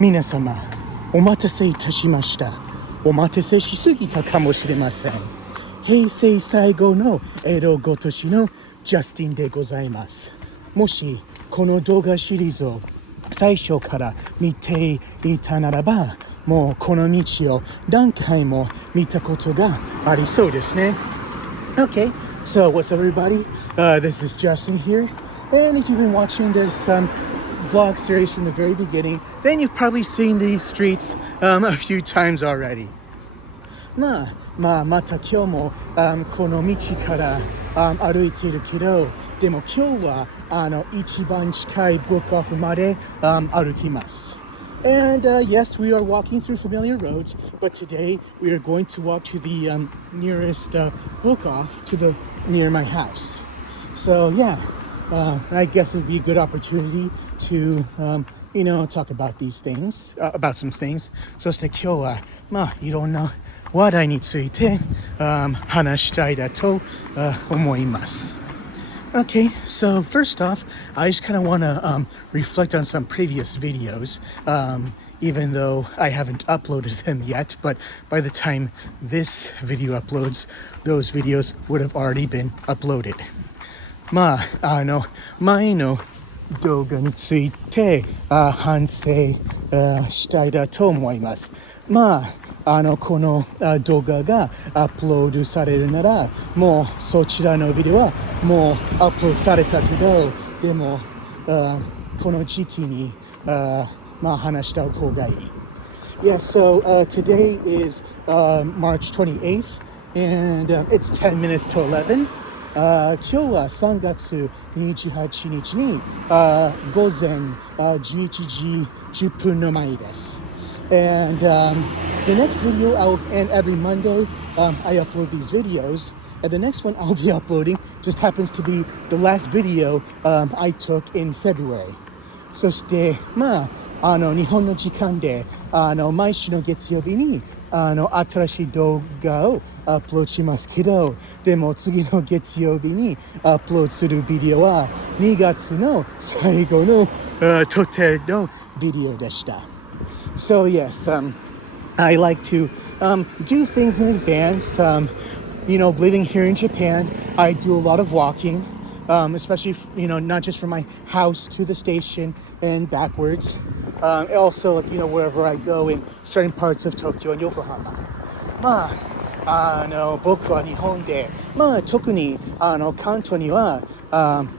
皆様、お待たせいたしました。お待たせしすぎたかもしれません。平成最後の江戸ごとしのジャスティンでございます。もしこの動画シリーズを最初から見ていたならば、もうこの道を何回も見たことがありそうですね。Okay, so what's up everybody? This is Justin here. And if you've been watching this vlog series from the very beginning, then you've probably seen these streets a few times already. また今日も、この道から、歩いているけど、でも今日は一番近いブックオフまで、歩きます。And yes, we are walking through familiar roads, but today we are going to walk to the nearest book off near my house. So yeah, I guess it would be a good opportunity to talk about these things, about some things. そして今日はいろんな話題について、話したいだと、思います。Okay, so first off, I just kind of want to reflect on some previous videos, even though I haven't uploaded them yet, but by the time this video uploads, those videos would have already been uploaded. 前の動画について、反省、したいだと思います。この動画がアップロードされるなら、もうそちらのビデオはもうアップロードされたけど、でもこの時期に話した方がいい。Yeah, so today is March 28th, and it's 10 minutes to 11. 今日は3月28日に午前11時10分の前です。And the next video, and every Monday, I upload these videos. And the next one I'll be uploading just happens to be the last video I took in February. そして、日本の時間で、毎週の月曜日に、新しい動画をアップロードしますけど、でも次の月曜日にアップロードするビデオは2月の最後のとてのビデオでした。So yes, I like to do things in advance. Living here in Japan, I do a lot of walking, especially not just from my house to the station and backwards. Also, wherever I go in certain parts of Tokyo and Yokohama. 僕は日本で、特に関東には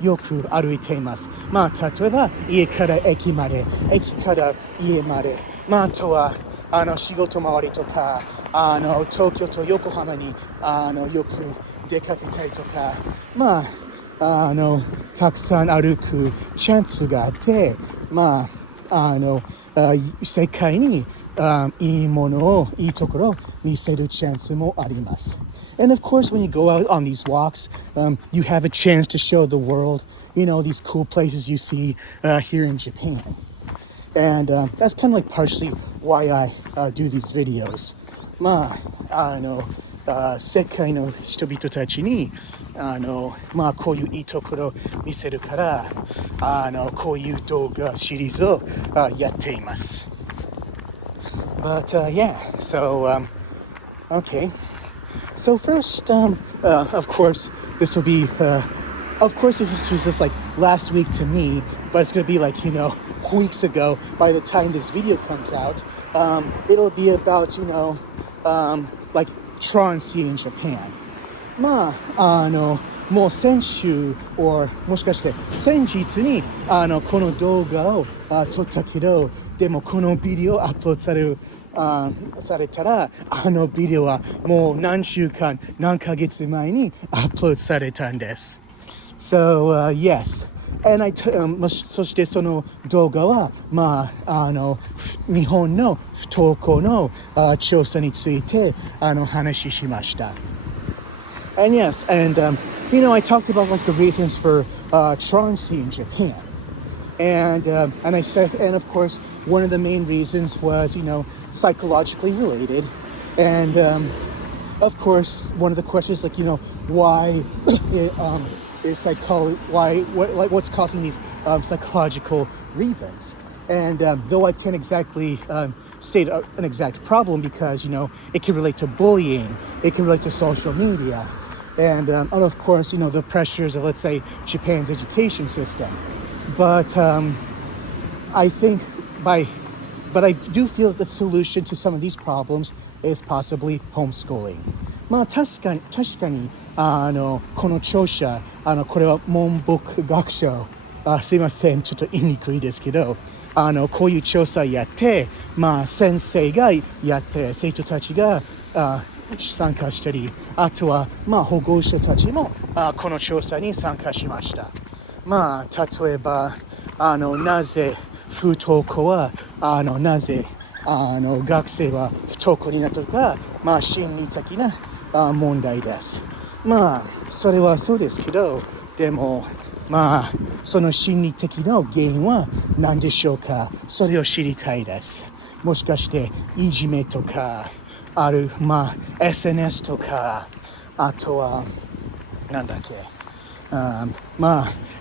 よく歩いています。例えば家から駅まで、駅から家まで。あとは仕事回りとか東京と横浜によく出かけたりとかたくさん歩くチャンスがあって世界にいいものをいいところを見せるチャンスもあります。And of course, when you go out on these walks, you have a chance to show the world, these cool places you see here in Japan. And that's kind of like partially why I do these videos. 世界の人々たちにこういういいところを見せるからこういう動画シリーズをやっています。But yeah, so okay. So first, of course, this will be, of course, it was just like last week to me, but it's going to be like, weeks ago by the time this video comes out. It'll be about, like Tron Sea in Japan. もう先週、もしかして先日にこの動画を撮ったけど、でもこのビデオアップロードされたら、ビデオはもう何週間、何ヶ月前にアップロードされたんです。So, yes. And そしてその動画は、日本の不登校の調査について話しました。And yes, and I talked about like the reasons for Tron Sea in Japan. And I said, and of course, one of the main reasons was, psychologically related. And of course, one of the questions, like, why is what's causing these psychological reasons? And though I can't exactly state an exact problem because, it can relate to bullying, it can relate to social media, and of course, the pressures of, let's say, Japan's education system. But I think but I do feel that the solution to some of these problems is possibly homeschooling. まあ確かにこの著者これは文部学省すいませんちょっと言いにくいですけどこういう調査やって先生がやって生徒たちが参加したりあとは保護者たちもこの調査に参加しました。例えばなぜ不登校はなぜ学生は不登校になったとか心理的な問題です。それはそうですけどでもその心理的な原因は何でしょうか。それを知りたいです。もしかしていじめとかあるSNS とかあとはなんだっけ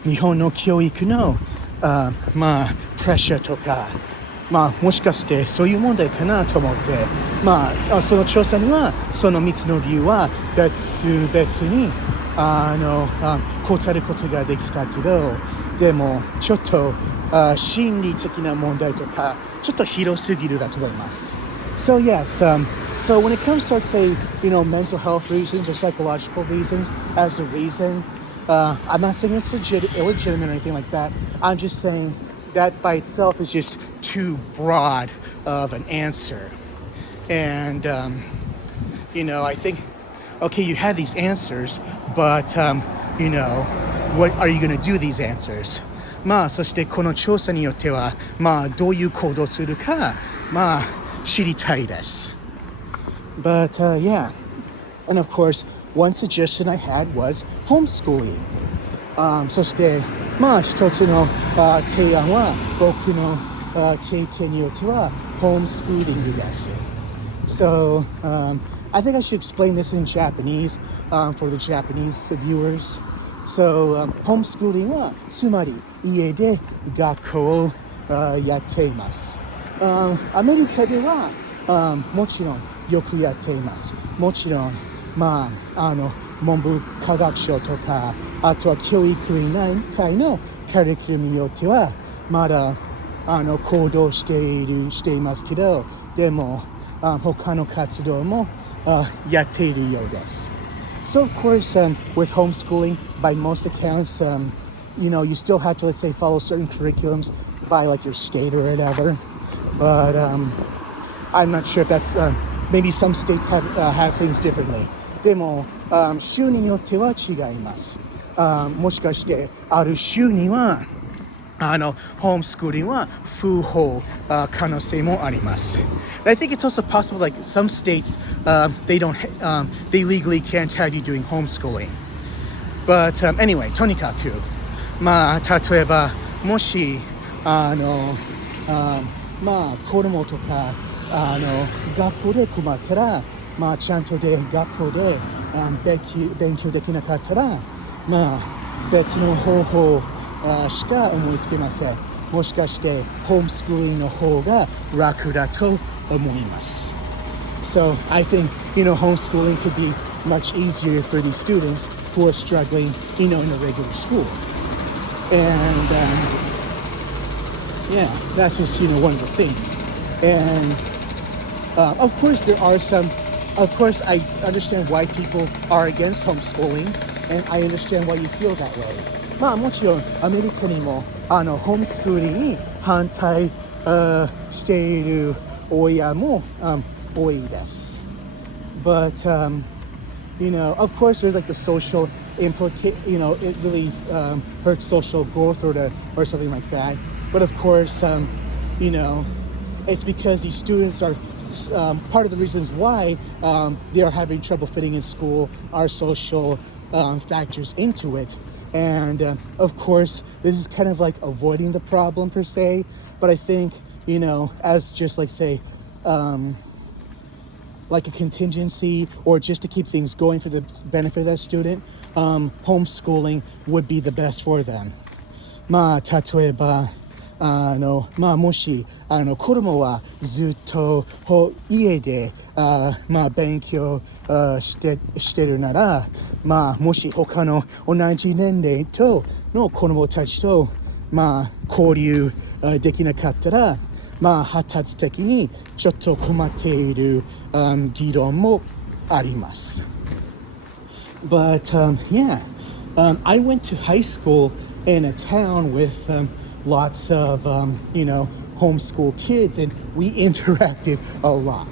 日本の教育のプレッシャーとかもしかしてそういう問題かなと思ってその調査にはその3つの理由は別々に答えることができたけどでもちょっと心理的な問題とかちょっと広すぎるだと思います。So yes, so when it comes to, let's say, mental health reasons or psychological reasons as a reason, I'm not saying it's illegitimate or anything like that. I'm just saying that by itself is just too broad of an answer. And, I think, okay, you have these answers, but, what are you going to do these answers? そしてこの調査によっては、どういう行動するか、知りたいです。But, yeah. And of course, one suggestion I had was homeschooling. そして一つの提案は僕の経験によっては homeschooling です。So, I think I should explain this in Japanese for the Japanese viewers. So, homeschooling はつまり家で学校をやっています。アメリカではもちろんよくやっています。もちろん文部科学省とかあとは教育委員会のカリキュラムによってはまだ行動していますけどでも他の活動もやっているようです。So of course, with homeschooling, by most accounts, you still have to, let's say, follow certain curriculums by like your state or whatever. But I'm not sure if that's maybe some states have things differently. でも州によっては違います。もしかしてある州にはホームスクーリングは不法可能性もあります。I think it's also possible, like some states, they legally can't have you doing homeschooling. But anyway, とにかく例えばもし子供とか学校で困ったらちゃんとで学校で勉強できなかったら別の方法しか思いつけません。もしかしてホームスクーリングの方が楽だと思います。So I think, homeschooling could be much easier for these students who are struggling, in a regular school. And, yeah, that's just, one of the things. And, of course, I understand why people are against homeschooling, and I understand why you feel that way. もちろんアメリカにもホームスクールに反対している親も多いです。But of course there's like the social it really hurts social growth or something like that. But of course it's because these students are part of the reasons why they are having trouble fitting in school are social factors into it. And of course, this is kind of like avoiding the problem per se. But I think, as just like say, like a contingency or just to keep things going for the benefit of that student, homeschooling would be the best for them. 例えばもし子供はずっと家で勉強してるなら、もし他の同じ年齢の子供たちと交流できなかったら、発達的にちょっと困っている議論もあります。But yeah, I went to high school in a town with lots of, homeschool kids, and we interacted a lot.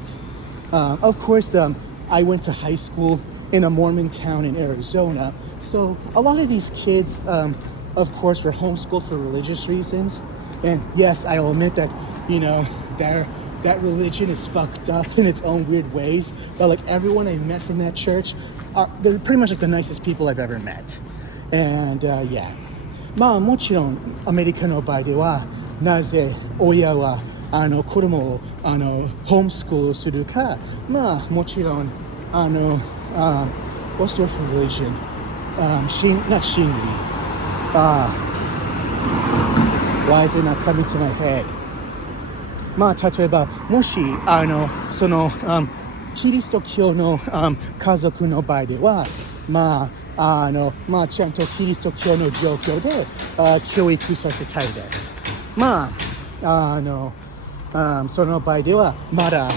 Of course, I went to high school in a Mormon town in Arizona, so a lot of these kids, of course, were homeschooled for religious reasons. And yes, I'll admit that, that religion is fucked up in its own weird ways. But like everyone I met from that church, they're pretty much like the nicest people I've ever met. And yeah. もちろんアメリカの場合ではなぜ親は子供をホームスクールするか、もちろんwhat's the word for religion? Not 真理。Why is it not coming to my head? 例えばもしそのキリスト教の家族の場合ではちゃんとキリスト教の状況で教育させたいです。その場合ではまだ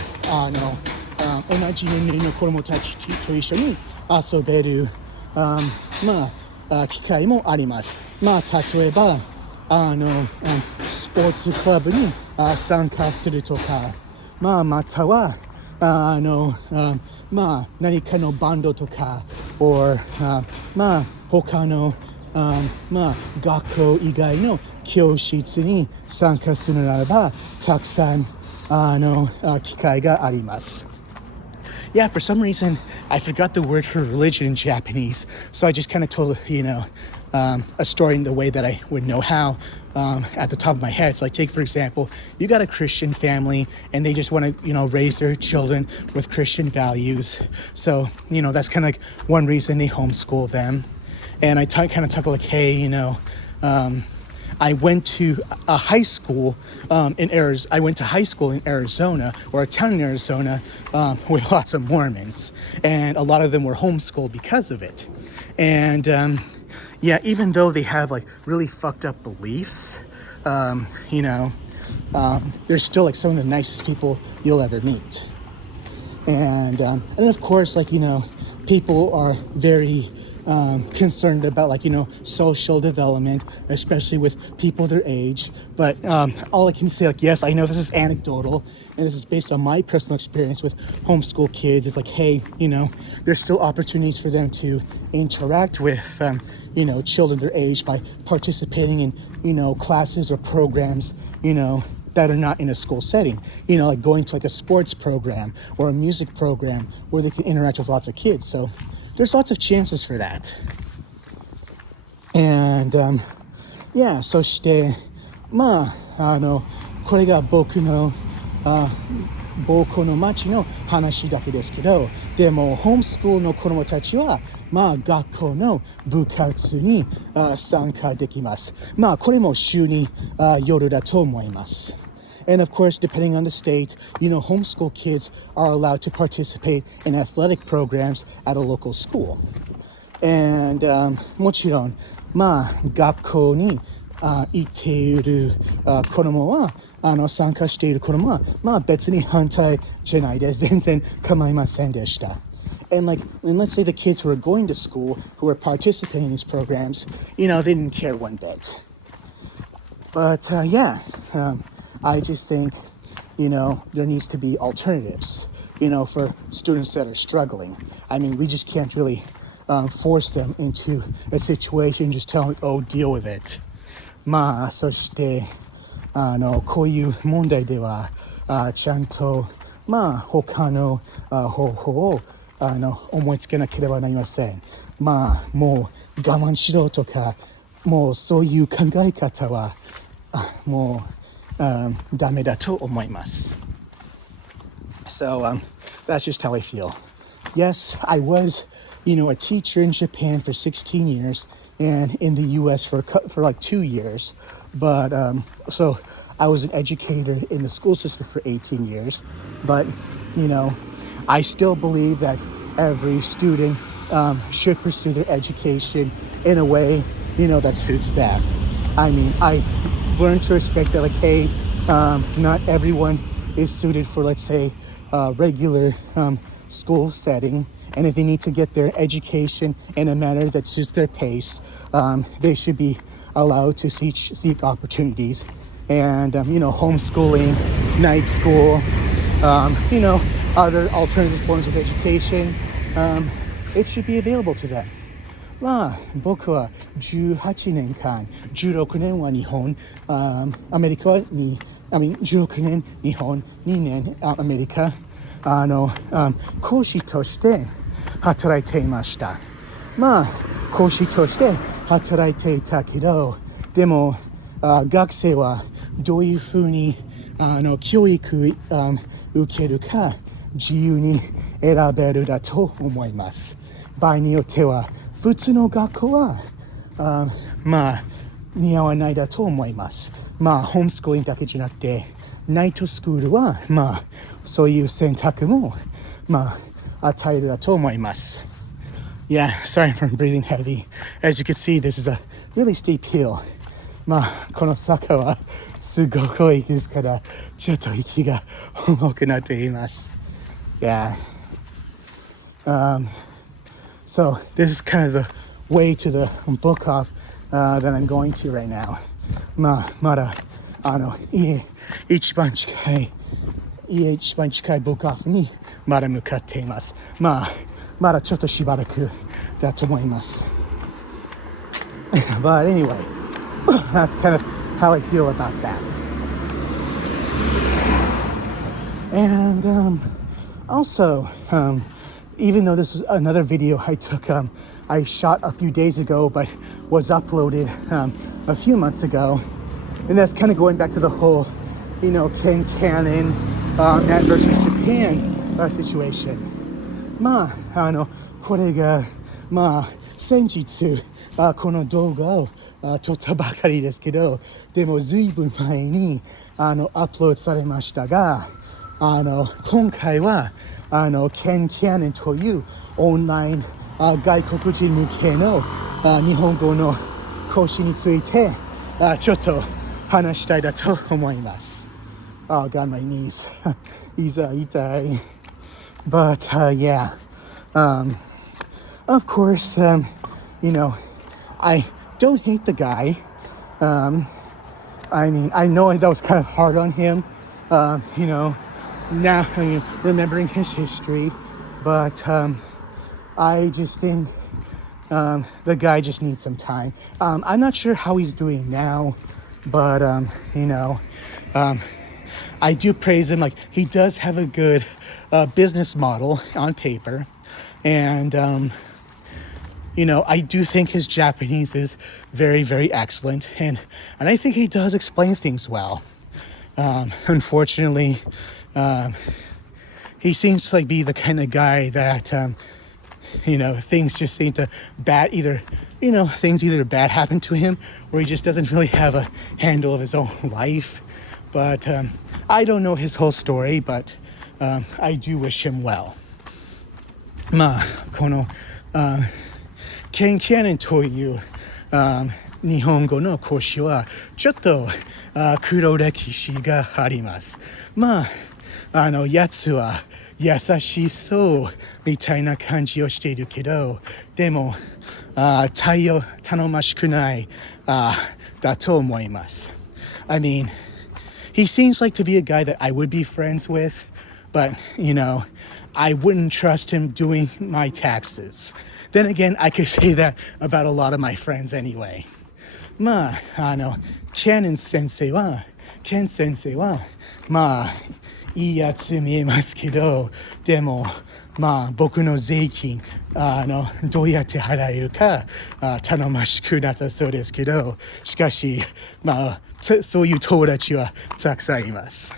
同じ年齢の子供たちと一緒に遊べる機会もあります。例えばスポーツクラブに参加するとか、または何かのバンドとか、or 他の学校以外の教室に参加するならばたくさん機会があります。Yeah, for some reason I forgot the word for religion in Japanese, so I just kind of told a story in the way that I would know how at the top of my head. So like take for example, you got a Christian family and they just want to raise their children with Christian values. So that's kind of like one reason they homeschool them. And I kind of talk like, hey, I went to a high school in Arizona. I went to high school in Arizona, or a town in Arizona, with lots of Mormons, and a lot of them were homeschooled because of it. And yeah, even though they have like really fucked up beliefs, they're still like some of the nicest people you'll ever meet. And of course, people are very concerned about social development, especially with people their age. But all I can say, yes, I know this is anecdotal and this is based on my personal experience with homeschool kids. It's like, hey, there's still opportunities for them to interact with children their age by participating in classes or programs that are not in a school setting, like going to a sports program or a music program where they can interact with lots of kids. So there's lots of chances for that. And yeah, そしてこれが僕の町の話だけですけど、でもホームスクールの子供たちは学校の部活に参加できます。これも週に夜だと思います。And of course, depending on the state, homeschool kids are allowed to participate in athletic programs at a local school. And もちろん、学校に行っている子供は参加している子供は別に反対じゃないです。全然構いませんでした。And let's say the kids who are going to school, who are participating in these programs, they didn't care one bit. But yeah, I just think, there needs to be alternatives, for students that are struggling. I mean, we just can't really force them into a situation, just tell them, oh, deal with it. そしてこういう問題ではちゃんと他の方法を思いつけなければなりません。もう我慢しろとか、もうそういう考え方はもうダメだと思います。So that's just how I feel. Yes, I was, a teacher in Japan for 16 years and in the U.S. for like 2 years. But so I was an educator in the school system for 18 years. But, you know, I still believe that every student should pursue their education in a way, you know, that suits them. I mean, I learned to respect that, like, hey, not everyone is suited for, let's say, regular school setting. And if they need to get their education in a manner that suits their pace, they should be allowed to seek opportunities. And, you know, homeschooling, night school, you know, other alternative forms of education, it should be available to them. まあ、僕は18年間、16年は日本、アメリカに、16年日本、2年アメリカ、講師として働いていました。まあ、講師として働いていたけど、でも、学生はどういうふうに教育、受けるか自由に選べるだと思います。場合によっては普通の学校はまあ似合わないだと思います。まあホームスクーリングだけじゃなくてナイトスクールはまあそういう選択もまあ与えるだと思います。Yeah, sorry for breathing heavy. As you can see, this is a really steep hill. まあこの坂はすごくいいですからちょっと息が重くなっています。Yeah. So this is kind of the way to the book off that I'm going to right now. まだ家一番近いブックオフにまだ向かっています。まだちょっとしばらくだと思います。But anyway, that's kind of how I feel about that. And also, even though this was another video I shot a few days ago, but was uploaded a few months ago, and that's kind of going back to the whole, you know, Ken Cannon, Matt versus Japan situation. まあこれが先日この動画を撮ったばかりですけど、でもずいぶん前にアップロードされましたが、今回はKen Cannon というオンライン外国人向けの日本語の講師についてちょっと話したいだと思います。Oh God, my knees. 痛い。But yeah, of course, you know, I don't hate the guy. I mean, I know that was kind of hard on him, you know, now remembering his history, but I just think the guy just needs some time. I'm not sure how he's doing now, but you know, I do praise him. Like, he does have a good business model on paper, and you know, I do think his Japanese is very, very excellent, and I think he does explain things well. Unfortunately, he seems to be the kind of guy that you know, things just seem to things either bad happen to him, or he just doesn't really have a handle of his own life. But I don't know his whole story, but I do wish him well. まあこのKen Cannon という日本語の講師はちょっと黒歴史があります。まあやつは優しそうみたいな感じをしているけど、でも頼もしくないだと思います。I mean, he seems like to be a guy that I would be friends with, but you know, I wouldn't trust him doing my taxes. Then again, I could say that about a lot of my friends anyway. まあKen 先生はまあいいやつ見えますけど、でもまあ僕の税金どうやって払えるか頼もしくなさそうですけど、しかしまあそういう友達はたくさんいます。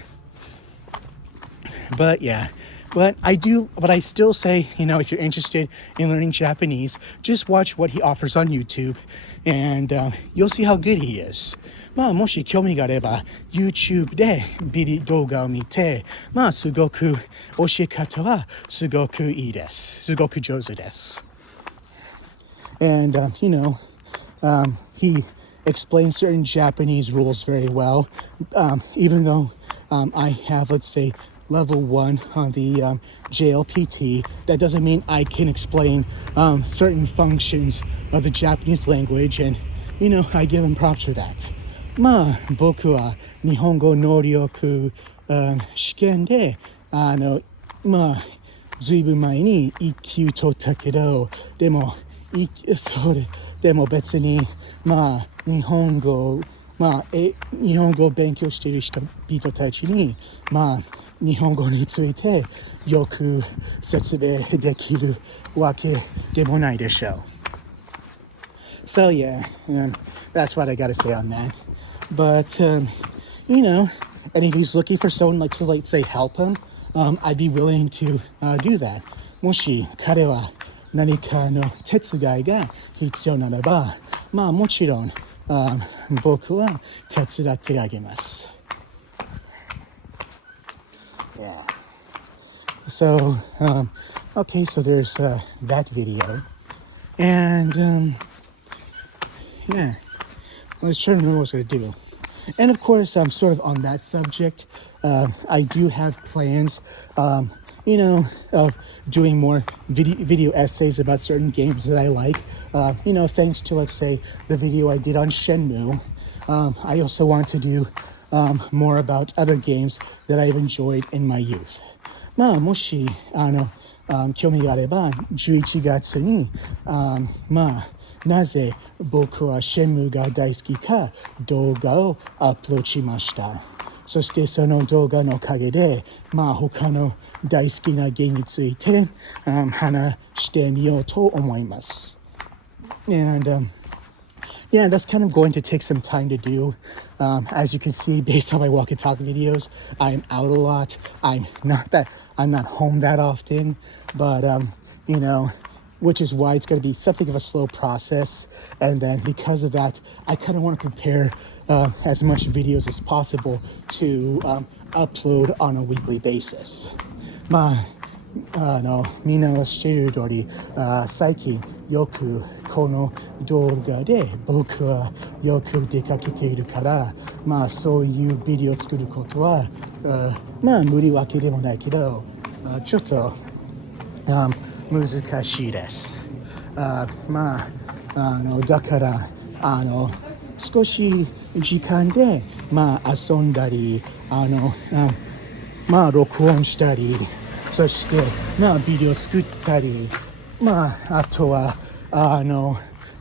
But yeah, but I still say, you know, if you're interested in learning Japanese, just watch what he offers on YouTube, and you'll see how good he is. まあもし興味があれば YouTube でビデオ動画を見て、まあすごく教え方はすごくいいです。すごく上手です。And he explains certain Japanese rules very well. Even though I have, let's say, level 1 on the JLPT, that doesn't mean I can explain certain functions of the Japanese language, and I give him props for that. まあ僕は日本語能力、試験でまあずいぶん前に1級取ったけど、でも別にまあ日本語を勉強している人々たちにまあ日本語についてよく説明できるわけでもないでしょう。So yeah, that's what I gotta say on that. But and if he's looking for someone to let's say help him, I'd be willing to do that. もし彼は何かの手伝いが必要ならば、まあもちろん、僕は手伝ってあげます。Yeah. So, okay, so there's that video. And, yeah, I was trying to remember what I was going to do. And of course, sort of on that subject, I do have plans, of doing more video essays about certain games that I like. Thanks to, let's say, the video I did on Shenmue. I also want to do more about other games that I've enjoyed in my youth. まあもし興味があれば11月にまあなぜ僕はシェンムーが大好きか動画をアップロードしました。そしてその動画のおかげでまあ他の大好きなゲームについて話してみようと思います。And yeah, that's kind of going to take some time to do. As you can see, based on my walk and talk videos, I'm out a lot. I'm not home that often, but which is why it's going to be something of a slow process. And then because of that, I kind of want to prepare as much videos as possible to upload on a weekly basis. まあみんなが知っている通り、最近よくこの動画で僕はよく出かけているから、まあそういうビデオを作ることは、まあ無理わけでもないけど、ちょっと、難しいです。まあだから少し時間でまあ遊んだりまあ録音したり。そして、ビデオ作ったり、あとは、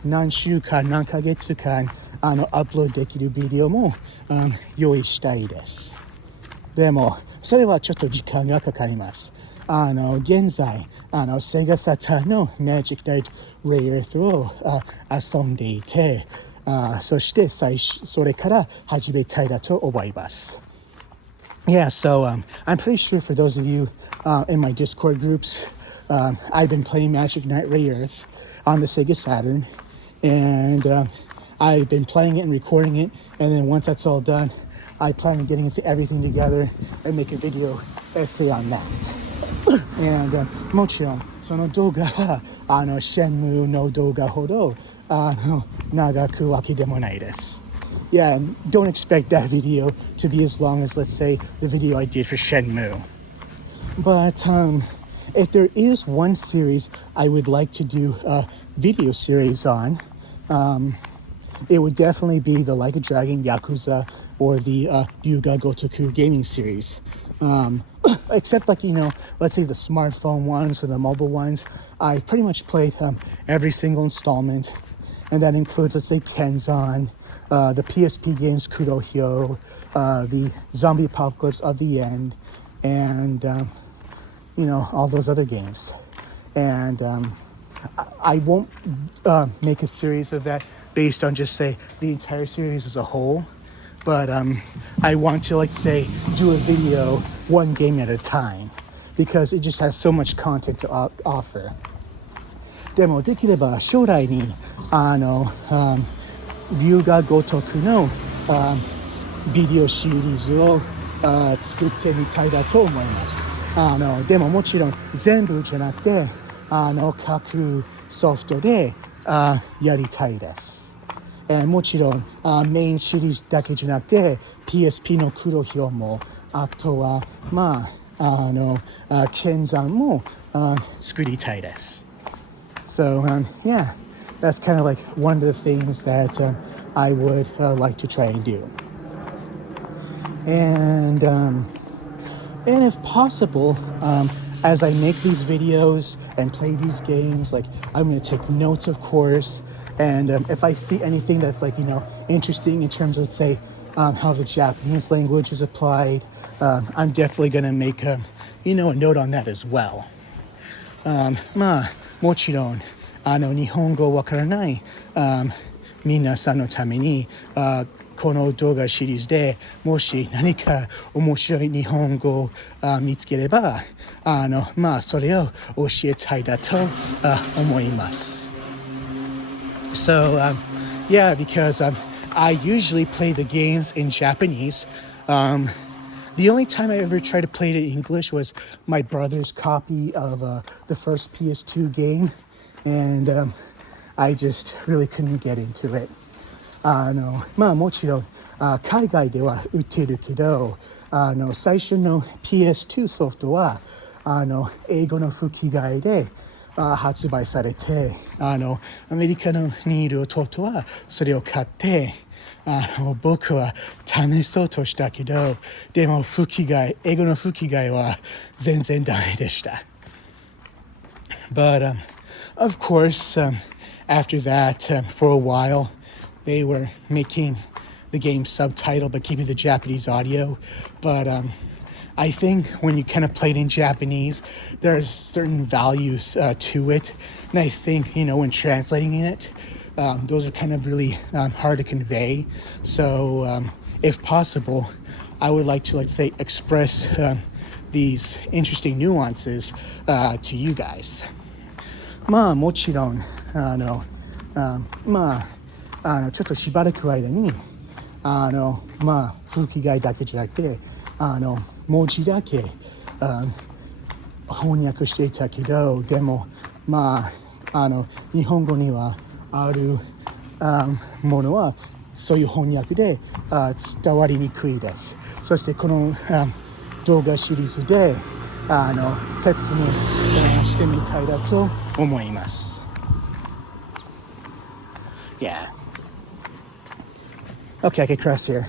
何週間、何ヶ月間、アップロードできるビデオも、用意したいです。でも、それはちょっと時間がかかります。現在、セガサターンの Magic Knight Ray Earth を遊んでいて、そしてそれから始めたいだと思います。Yeah, so I'm pretty sure for those of you in my Discord groups, I've been playing Magic Knight Ray Earth on the Sega Saturn, and I've been playing it and recording it, and then once that's all done, I plan on getting everything together and make a video essay on that. And もちろんその動画はシェンムーの動画ほど長くわけでもないです。Yeah, and don't expect that video to be as long as, let's say, the video I did for Shenmue. But if there is one series I would like to do a video series on, it would definitely be the Like a Dragon, Yakuza, or the Ryuga Gotoku gaming series. Except let's say the smartphone ones or the mobile ones. I pretty much played every single installment, and that includes, let's say, Kenzan, the PSP games Kurohyo, the Zombie Apocalypse of the End, and all those other games. And I won't make a series of that based on just say the entire series as a whole, but I want to, let's say, do a video one game at a time because it just has so much content to offer. でもできれば将来に龍が如くのビデオシリーズを作ってみたいだと思います。でももちろん全部じゃなくて各ソフトでやりたいです。もちろんメインシリーズだけじゃなくて PSP の黒ひょうもあとは剣山も作りたいです。So yeah, that's kind of like one of the things that I would like to try and do. And if possible, as I make these videos and play these games, like I'm going to take notes, of course. And if I see anything that's like, interesting in terms of, say, how the Japanese language is applied, I'm definitely going to make a note on that as well. もちろん日本語わからない皆さんのためにこの動画シリーズでもし何か面白い日本語を見つければそれを教えたいだと思います。So yeah, because I usually play the games in Japanese. The only time I ever tried to play it in English was my brother's copy of the first PS2 game, and I just really couldn't get into it. もちろん海外では売ってるけど最初の PS2 ソフトは英語の吹き替えで発売されてアメリカのにいる弟はそれを買って僕は試そうとしたけどでも英語の吹き替えは全然ダメでした。But of course, after that, for a while, they were making the game subtitled but keeping the Japanese audio. But I think when you kind of play it in Japanese, there's certain values to it. And I think, when translating it, those are kind of really hard to convey. So if possible, I would like to, let's say, express these interesting nuances to you guys. もちろんちょっとしばらく間に吹き替えだけじゃなくて文字だけ翻訳していたけどでも日本語にはあるものはそういう翻訳で伝わりにくいです。そしてこの動画シリーズで説明してみたいだと思います。Yeah. Okay, I can cross here.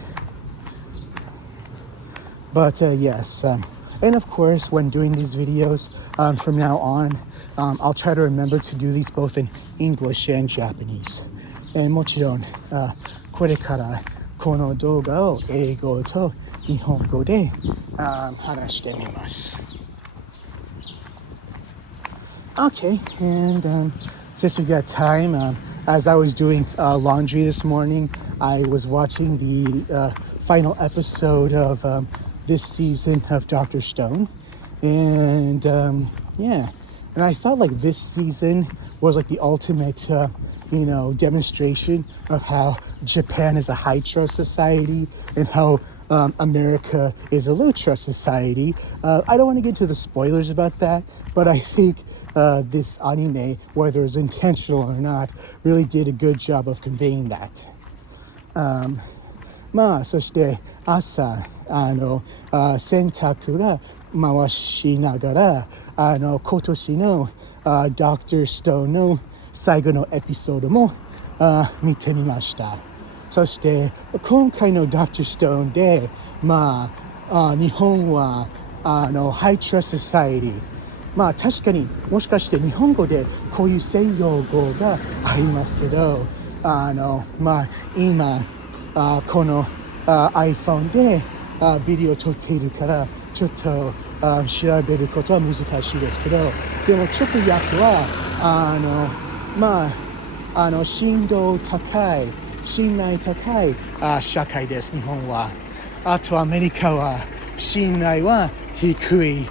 But yes, and of course, when doing these videos from now on, I'll try to remember to do these both in English and Japanese. もちろん、これからこの動画を英語と日本語で話してみます。Okay, and since we got time, as I was doing laundry this morning, I was watching the final episode of this season of Dr. Stone. And yeah, and I felt like this season was like the ultimate, demonstration of how Japan is a high trust society and how America is a low trust society. I don't want to get into the spoilers about that, but I think this anime, whether it's intentional or not, really did a good job of conveying that. そして朝洗濯が回しながら今年のDr. Stone の最後のエピソードも見てみました。そして今回の Dr. Stone で日本はハイトラストソサイティ確かにもしかして日本語でこういう専用語がありますけど今このiPhone でビデオを撮っているからちょっと調べることは難しいですけどでも直訳は信頼高い社会です日本は。あとアメリカは信頼は低い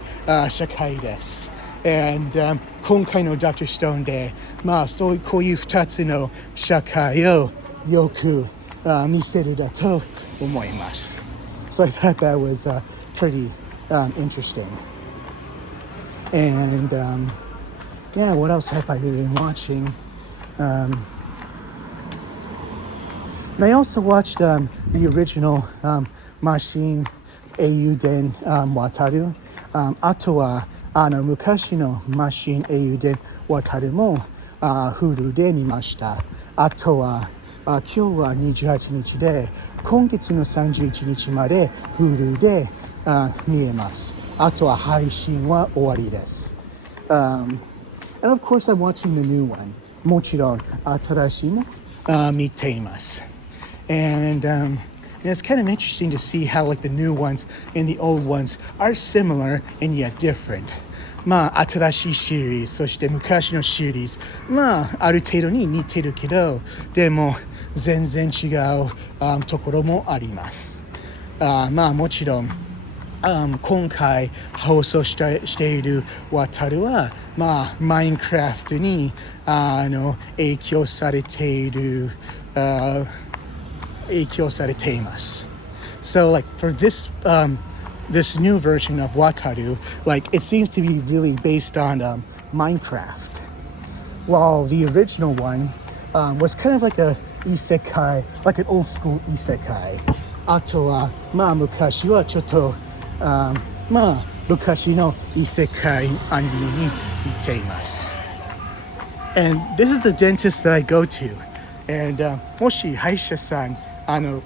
社会です。And今回の Dr. Stone でこういう2つの社会をよく見せるだと思います。So I thought that was pretty interesting. And yeah, what else have I been watching? And I also watched the original Machine Eiyuden Wataru. あとは昔のマシン英雄で渡るもHulu で見ました。あとは今日は28日で今月の31日まで Hulu で見えます。あとは配信は終わりです。And of course I'm watching the new one. もちろん新しいの見ています。And it's kind of interesting to see how like the new ones and the old ones are similar and yet different. 新しいシリーズ、そして昔のシリーズ、ある程度に似てるけど、でも全然違うところもあります。もちろん今回放送している渡るは、マインクラフトに影響されている、影響されています。So like for this this new version of Wataru, like it seems to be really based on Minecraft, while the original one was kind of like a isekai, like an old school isekai. あとは昔はちょっと昔の異世界アニメに似ています。And this is the dentist that I go to. And もし歯医者さん行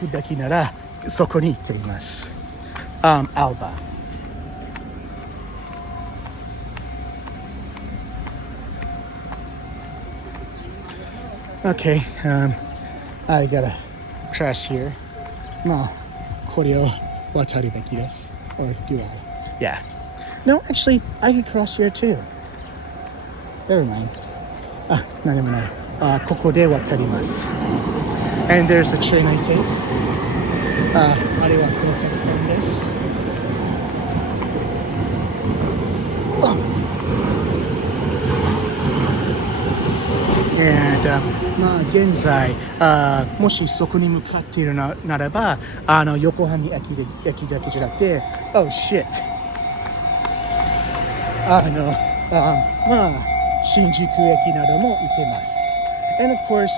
くべきならそこに行っています。Alba. Okay, I gotta cross here. これを渡るべきです。Or do I? Yeah. No, actually, I could cross here too. Never mind. 何でもない。ここで渡ります。And there's the train I take. あれは相鉄線です。And 現在もしそこに向かっているならば横浜駅だけじゃなくて Oh shit 新宿駅なども行けます。And of course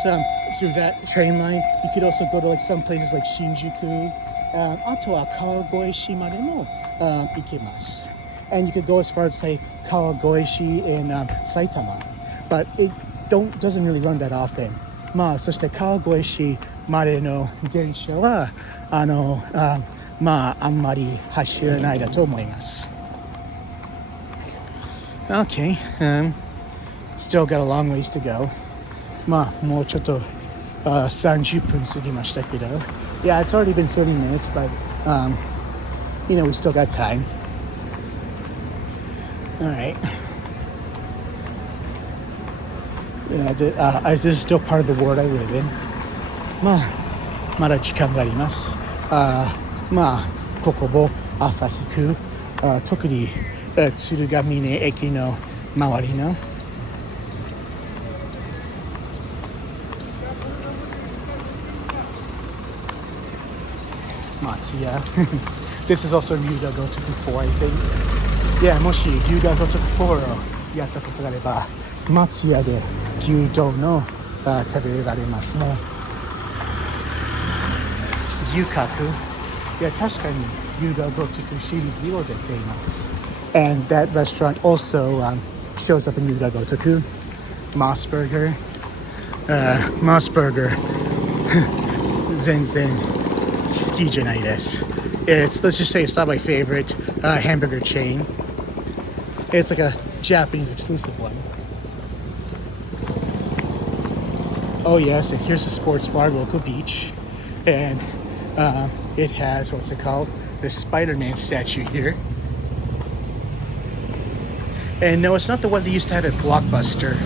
through that train line you could also go to like some places like Shinjuku あとは川越市までも行けます。And you could go as far as say 川越市 in Saitama, but it doesn't really run that often. そして川越市までの電車はあんまり走らないだと思います。Okay, still got a long ways to go. もうちょっと30分過ぎましたけど Yeah, it's already been 30 minutes, but we still got time. All right. Yeah, is this still part of the world I live in? まだ時間があります。ここも旭区、特に鶴ヶ峰駅の周りのMatsuya. This is also Ryuga Gotoku 4, I think. Yeah, もし Ryuga Gotoku 4をやったことがあれば、Matsuyaで牛丼の食べられますね。牛角。いや、確かに Ryuga Gotoku シリーズにも出ています。And that restaurant also shows up in Ryuga Gotoku. Moss Burger. Moss Burger. 全然好きじゃないです。Let's just say it's not my favorite hamburger chain. It's like a Japanese exclusive one. Oh yes, and here's the sports bar, Local Beach. And it has, what's it called? The Spider-Man statue here. And no, it's not the one they used to have at Blockbuster.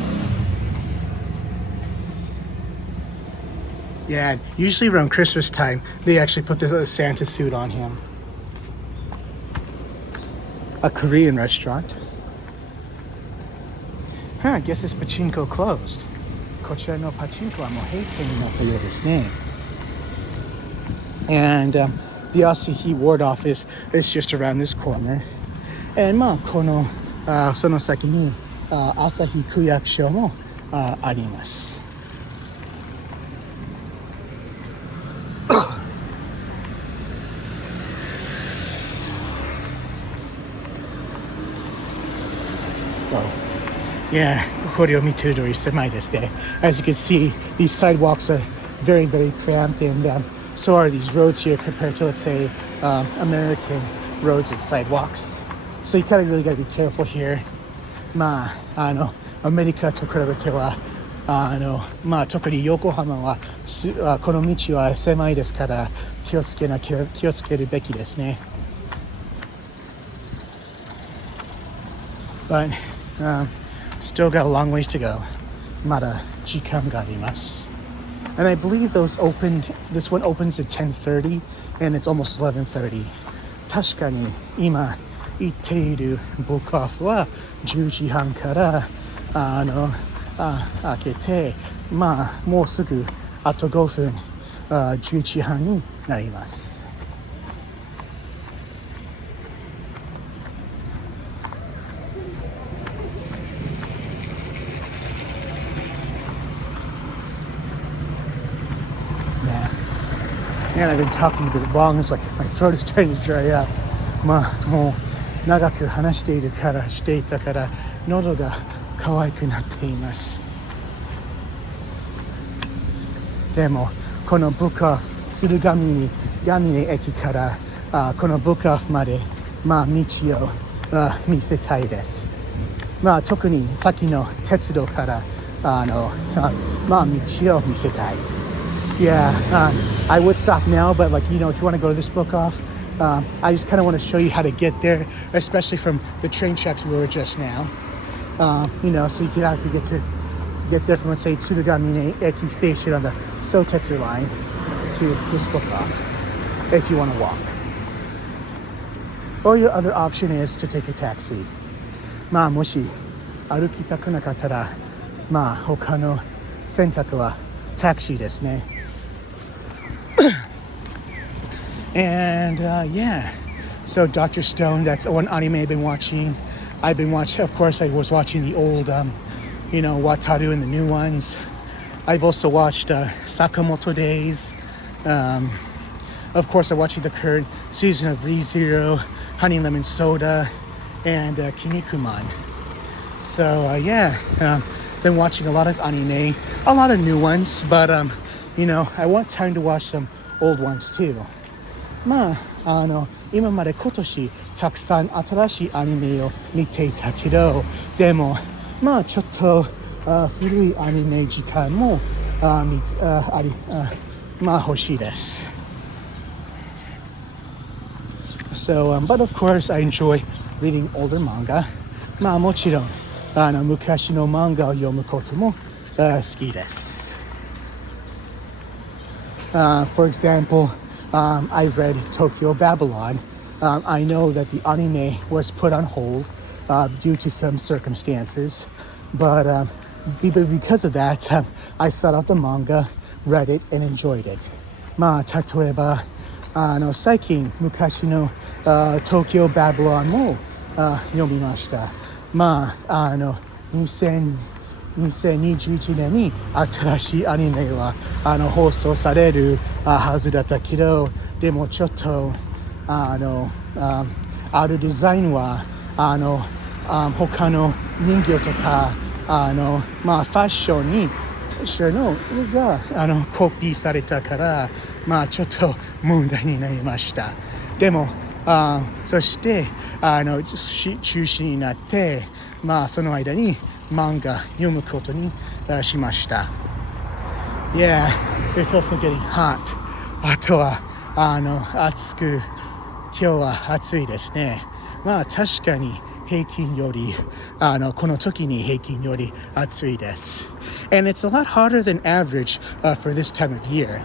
Yeah, usually around Christmas time, they actually put the Santa suit on him. A Korean restaurant. I guess this pachinko closed. こちらのパチンコはもう閉店になったようですね。And the Asahi Ward office is just around this corner. And その先に朝日区役所もあります。Yeah, これを見てる通り狭いですね。As you can see, these sidewalks are very, very cramped, and so are these roads here compared to, let's say, American roads and sidewalks. So you kind of really got to be careful here. アメリカと比べては、特に横浜はこの道は狭いですから気をつけるべきですね。But still got a long ways to go. まだ時間があります。And I believe this one opens at 10:30 and it's almost 11:30. 確かに今行っているブックオフは10時半から開けて、もうすぐあと5分11時半になります。And I've been talking a bit long. It's like my throat is starting to dry up. もう長く話していたから喉が可愛くなっています。でもこのブックオフ鶴ヶ峰駅からこのブックオフまで道を見せたいです。特に先の鉄道から道を見せたい。Yeah, I would stop now, but if you want to go to this book off, I just kind of want to show you how to get there, especially from the train tracks we were just now. So you could actually get there from, let's say, Tsurugamine Eki Station on the Sotetsu line to this book off, if you want to walk. Or your other option is to take a taxi. もし歩きたくなかったら、他の選択はタクシーですね。And so Dr. Stone, that's one anime I've been watching. Of course, I was watching the old, Wataru and the new ones. I've also watched Sakamoto Days. Of course, I'm watching the current season of ReZero, Honey Lemon Soda, and Kinnikuman. So, been watching a lot of anime, a lot of new ones, but, I want time to watch some old ones too. 今まで今年たくさん新しいアニメを見ていたけど、でもちょっと古いアニメ時間も欲しいです。So, but of course I enjoy reading older manga. もちろん昔の漫画を読むことも好きです。For example, I read Tokyo Babylon. I know that the anime was put on hold due to some circumstances, but because of that, I sought out the manga, read it, and enjoyed it. 例えば最近昔のTokyo Babylon も読みました。2021年に新しいアニメは放送されるはずだったけど、でもちょっとあるデザインは他の人形とかファッションにがコピーされたからちょっと問題になりました。でもそして中止になってその間に漫画読むことにしました。Yeah, it's also getting hot. あとは今日は暑いですね。確かに平均よりこの時に平均より暑いです。And it's a lot hotter than average for this time of year.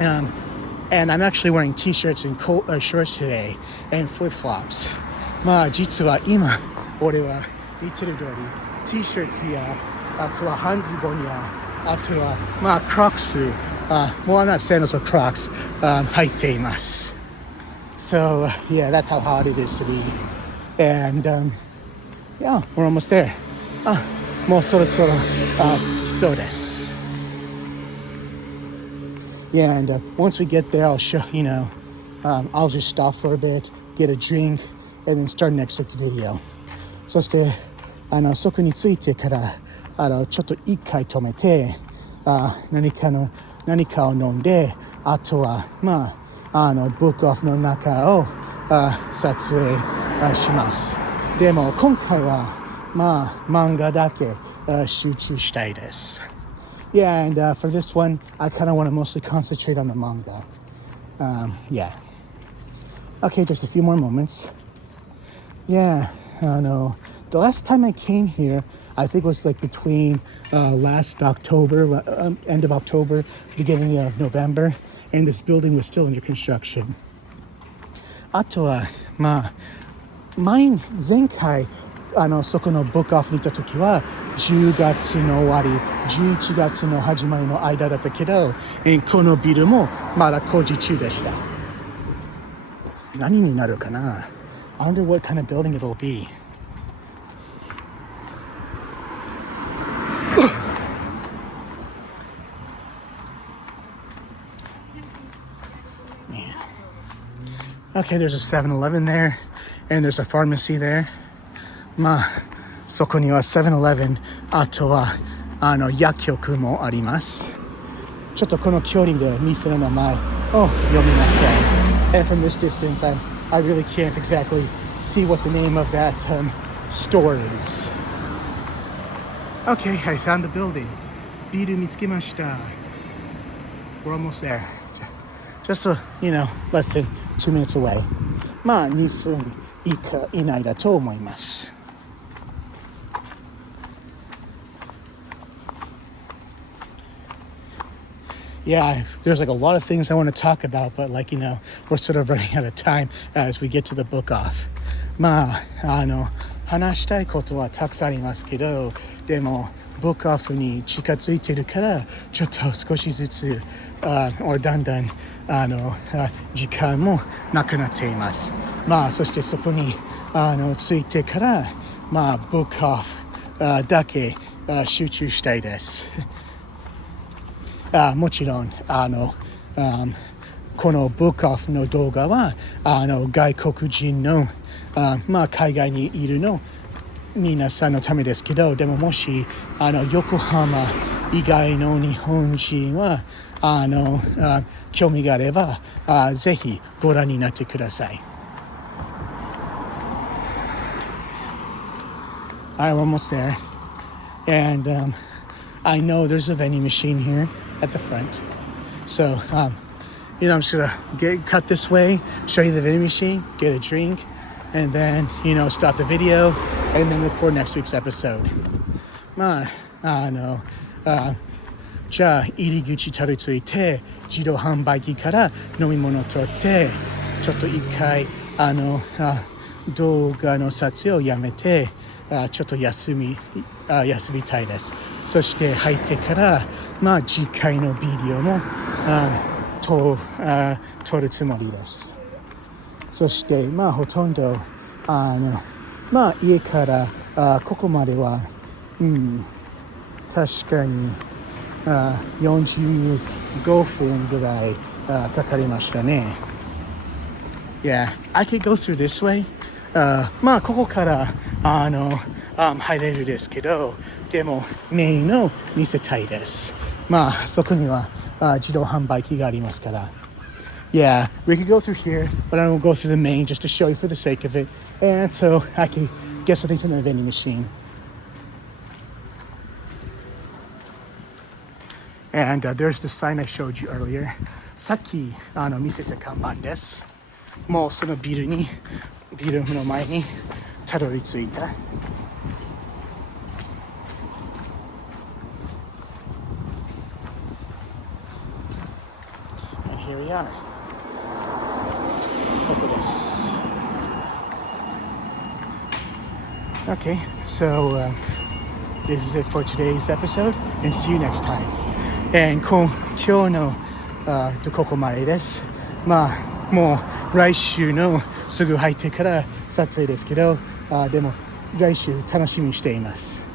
And I'm actually wearing t-shirts and shorts today and flip-flops. 実は今俺は見てる通り T-shirts やあとは半ズボンやあとはクロックス well, not sandals, but Crocs, 履いています。So, yeah, that's how hard it is to be. And, yeah, we're almost there. もうそろそろ着きそうです。Yeah, and once we get there, I'll show, I'll just stop for a bit, get a drink, and then start next week's video. そして、そこに着いてから、ちょっと一回止めて、何かを飲んで、あとは、ブックオフの中を撮影します。でも、今回は、漫画だけ集中したいです。Yeah, and for this one, I kind of want to mostly concentrate on the manga. Yeah. Okay, just a few more moments. Yeah, the last time I came here, I think it was like between last October, end of October, beginning of November, and this building was still under construction. あとは、前回、そこのブックオフに行った時は10月の終わり11月の始まりの間だったけど、このビルもまだ工事中でした。何になるかな？ I wonder what kind of building it'll be. Okay, there's a 7-Eleven there, and there's a pharmacy there. そこには 7-Eleven、あとは薬局もあります。ちょっとこの距離で店の名前を読みません。And from this distance, I really can't exactly see what the name of that store is. Okay, I found the building. ビル見つけました。We're almost there. Just, less than 2 minutes away. 2分以内だと思います。Yeah, there's like a lot of things I want to talk about, but we're sort of running out of time as we get to the book off. 話したいことはたくさんありますけど、でもブックオフに近づいてるからちょっと少しずつだんだん時間もなくなっています。そしてそこに着いてからブックオフだけ集中したいです。もちろんこのブックオフの動画は外国人の海外にいるの皆さんのためですけど、でももし横浜以外の日本人は興味があればぜひご覧になってください。Alright, we're almost there. And I know there's a vending machine here at the front. So, I'm just gonna cut this way, show you the vending machine, get a drink, and then, stop the video, and then record next week's episode. じゃあ、入り口たどり着いて、自動販売機から飲み物を取って、ちょっと一回、動画の撮影をやめて、ちょっと休みたいです。そして入ってから次回のビデオも撮るつもりです。そしてほとんど家からここまでは確かに45分ぐらいかかりましたね。Yeah, I could go through this way. ここから入れるですけど、でもメインの見せたいです。そこには自動販売機がありますから。Yeah, we could go through here, but I won't go through the main just to show you for the sake of it, and so I can get something from the vending machine. And there's the sign I showed you earlier. さっき見せた看板です。もうそのビルの前にたどり着いた。And here we are. ここです。Okay, so this is it for today's episode, and see you next time. 今日のここまでです。まあもう来週のすぐ入ってから撮影ですけど、でも来週楽しみにしています。